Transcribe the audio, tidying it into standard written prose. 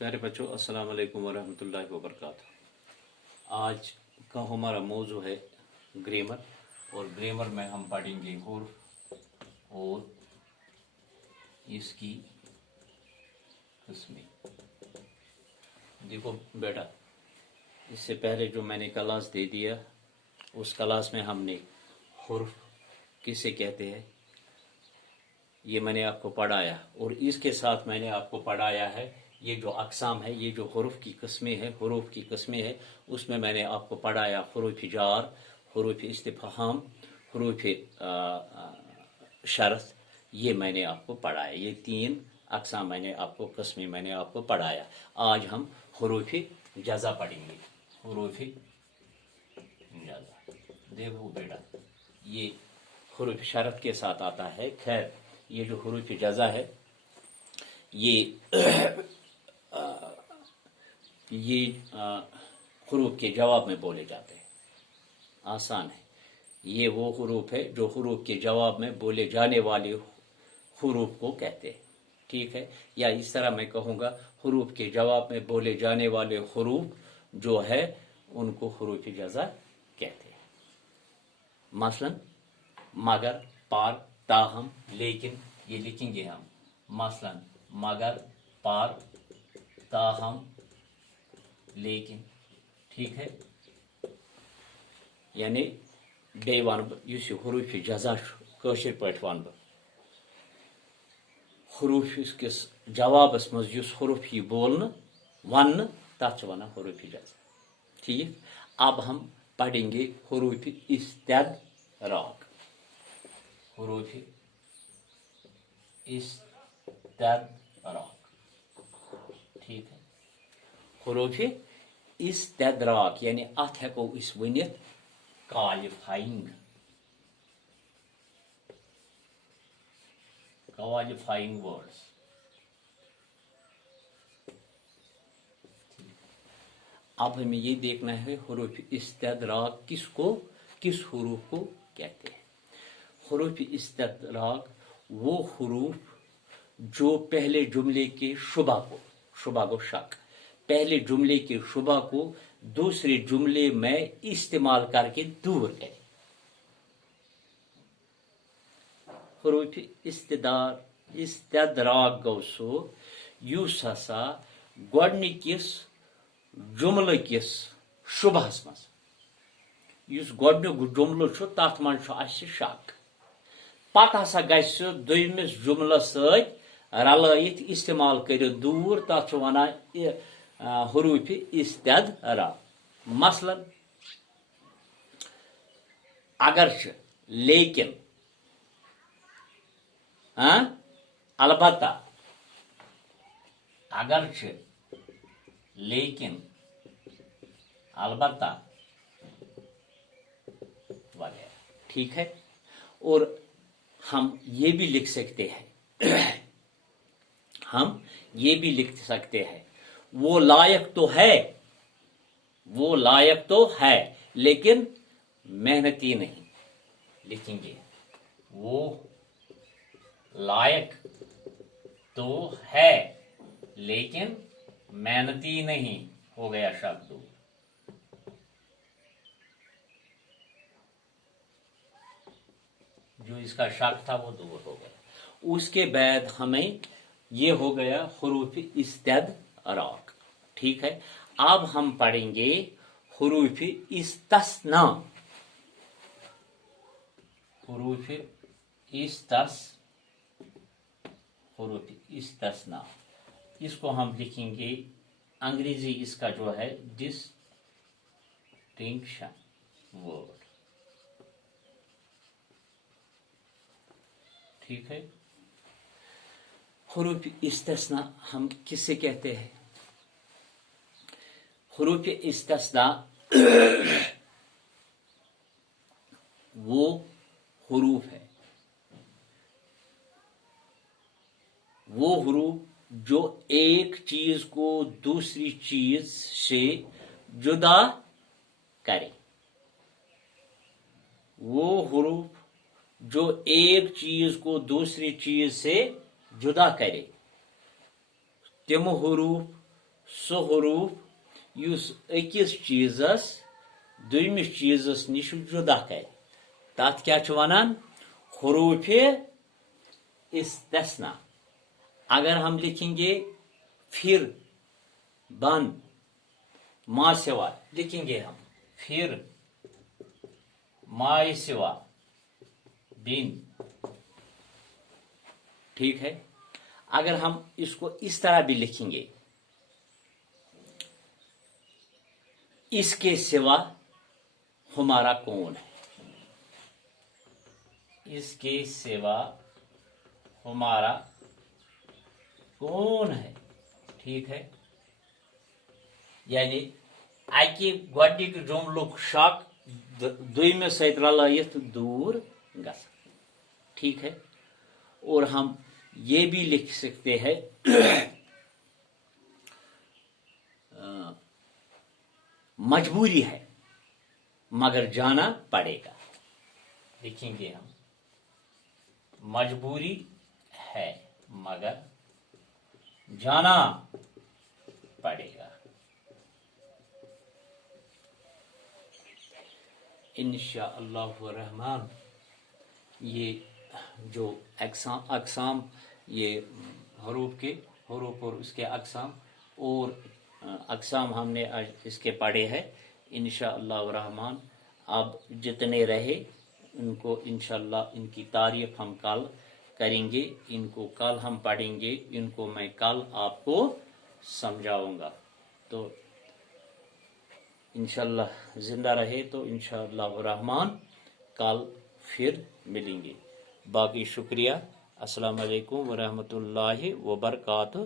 प्यारे बच्चों, अस्सलाम वालेकुम वरहमतुल्लाहि वबरकातुहू। आज का हमारा मौजू है ग्रामर, और ग्रामर में हम पढ़ेंगे हुर्फ और इसकी किस्में। देखो बेटा, इससे पहले जो मैंने क्लास दे दिया, उस क्लास में हमने हुर्फ किसे कहते हैं ये मैंने आपको पढ़ाया, और इसके साथ मैंने आपको पढ़ाया है ये जो अक़साम है, ये जो हुरूफ की किस्में है, उसमें मैंने आपको पढ़ाया हुरूफ जार, हुरूफ इस्तिफ़हाम, हुरूफ शर्त। ये मैंने आपको पढ़ाया, ये तीन अक़साम मैंने आपको किस्में मैंने आपको पढ़ाया। आज हम हुरूफ जज़ा पढ़ेंगे। हुरूफ जज़ा, देखो बेटा, ये हुरूफ शर्त के साथ आता है। खैर, ये जो हुरूफ जज़ा है ये हुरूफ के जवाब में बोले जाते हैं। आसान है, ये वो हुरूफ है जो हुरूफ के जवाब में बोले जाने वाले हुरूफ को कहते हैं। ठीक है, या इस तरह मैं कहूँगा, हुरूफ के जवाब में बोले जाने वाले हुरूफ जो है उनको हुरूफ जज़ा कहते हैं। मसलन मगर, पार, ताहम, लेकिन, ये लिखेंगे हम। मसलन मगर, पार, ताहम, लेकिन। ठीक है, यानी बे वन बह हुरूफ जज़ा कशिर पठ वन बह हुरूफ किस जवाबस मज हुरूफ यह बोलने वन तथ वनान हुरूफ जज़ा। ठीक, अब हम पढ़ेंगे हुरूफ इस्तिदराक। हुरूफ इस्तिदराक, ठीक है। हुरूफ इस्तिदराक यानी अत हेको इस वनित क्वालिफाइंग वर्ड्स। अब हमें ये देखना है हुरूफ इस्तिदराक किस हुरूफ को कहते हैं। हुरूफ इस्तिदराक वो हुरूफ जो पहले जुमले के शुबा को शक, पहले जुमले के शुबा को दूसरे जुमले में इस्तेमाल करके दूर है। हुरूफ इस्तिदराक गो सो युस हसा गोडनिकिस जुमल किस शुबहस मज, युस गोडनिक जुमल छु तथ मन छु अस्से शक, पत हसा गस दोयमिस जुमलस सत रलायित इस्तेमाल कर दूर, तथ वनान हुरूफ इस्तिदराक। मसलन अगरचे, लेकिन, अलबत्ता, अगरचे, लेकिन, अलबत्ता वगैरह। ठीक है, और हम ये भी लिख सकते हैं हम ये भी लिख सकते हैं वो लायक तो है लेकिन मेहनती नहीं। लिखेंगे वो लायक तो है लेकिन मेहनती नहीं, हो गया शब्द। जो इसका शक था वो दूर हो गया। उसके बाद हमें ये हो गया हुरूफ इस्तिदराक। ठीक है, अब हम पढ़ेंगे हुरूफ इस्तस्ना। हुरूफ इस्तस्ना, इसको हम लिखेंगे, अंग्रेजी इसका जो है डिस्टिंक्शन वर्ड। ठीक है, हुरूफ इस्तस्ना हम किससे कहते हैं? हुरूफ इस्तस्ना वो हुरूफ है, वो हुरूफ जो एक चीज को दूसरी चीज से जुदा करे। वो हुरूफ जो एक चीज को दूसरी चीज से जुदा करे, तिम हुरूफ سو حروف یُس أکِس چیٖزس دوٚیمِس چیٖزس نِش جُدا کرِ تتھ کیٛاہ چھِ ونان حروف استثنا اگر ہم لکھیں گے پھر بن ماں سوا لکھیں گے ہم پھر مائے سوا بن ٹھیک ہے اگر ہم اس کو اس طرح بھی لکھیں گے اس کے سوا ہمارا کون ہے اس کے سوا ہمارا کون ہے ٹھیک ہے یعنی اکہ گۄڈنیُک جملُک شک دویمِس سۭتۍ رلٲیِتھ دور گژھان ٹھیک ہے اور ہم یہ بھی لکھ سکتے ہیں مجبوری ہے مگر جانا پڑے گا لکھیں گے ہم مجبوری ہے مگر جانا پڑے گا انشاءاللہ الرحمن یہ جو اقسام یہ حروف اور اس کے اقسام اور اقسام ہم نے آج اس کے پڑھے ہیں انشاءاللہ الرحمن اب جتنے رہے ان کو انشاءاللہ ان کی تعریف ہم کل کریں گے ان کو کل ہم پڑھیں گے ان کو میں کل آپ کو سمجھاؤں گا تو انشاءاللہ زندہ رہے تو انشاءاللہ الرحمن کل پھر ملیں گے باقی شکریہ السلام علیکم ورحمۃ اللہ وبرکاتہ